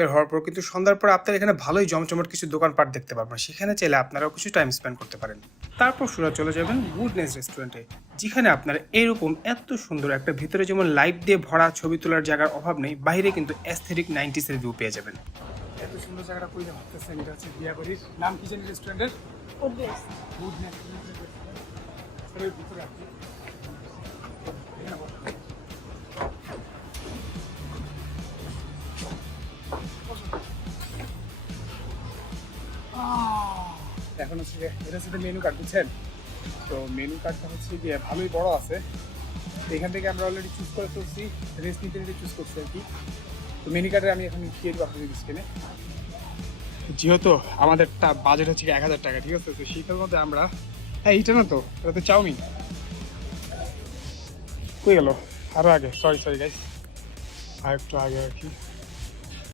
বের হওয়ার পর কিন্তু সন্ধ্যার পর আপনারা এখানে ভালোই জমজমাট কিছু দোকানপাট দেখতে পারবেন। সেখানে চাইলে আপনারাও কিছু টাইম স্পেন্ড করতে পারেন। তারপর সোজা চলে যাবেন গুডনেস রেস্টুরেন্টে, যেখানে আপনারা এরকম এত সুন্দর একটা ভিতরে যেমন লাইট দিয়ে ভরা ছবি তোলার জায়গার অভাব নেই, বাইরে কিন্তু অ্যাস্থেটিক 90s এর ভিউ পেয়ে যাবেন। এত সুন্দর জায়গাটা কইলে ভাবতেছেন এটা হচ্ছে বিয়াবাড়ির নাম কি জানি রেস্টুরেন্টের? গুডনেস। গুডনেস রেস্টুরেন্টের ভিতরে আপনি এখন হচ্ছে এটা হচ্ছে মেনু কার্ড, বুঝছেন? তো মেনু কার্ডটা হচ্ছে গিয়ে ভালোই বড় আছে। তো এখান থেকে আমরা অলরেডি চুজ করে ফেলছি, রেস্ট নিতে নিতে চুজ করছি আর কি। তো মেনু কার্ডে আমি এখন দিয়ে দিব আপনাদের স্ক্রিনে। যেহেতু আমাদের বাজেট হচ্ছে 1000 টাকা, ঠিক আছে? তো শীতের মধ্যে আমরা এইটা না, তো এটা তো চাউমিন কই গেল আরো আগে, সরি গাইস, আর একটু আগে আর কি।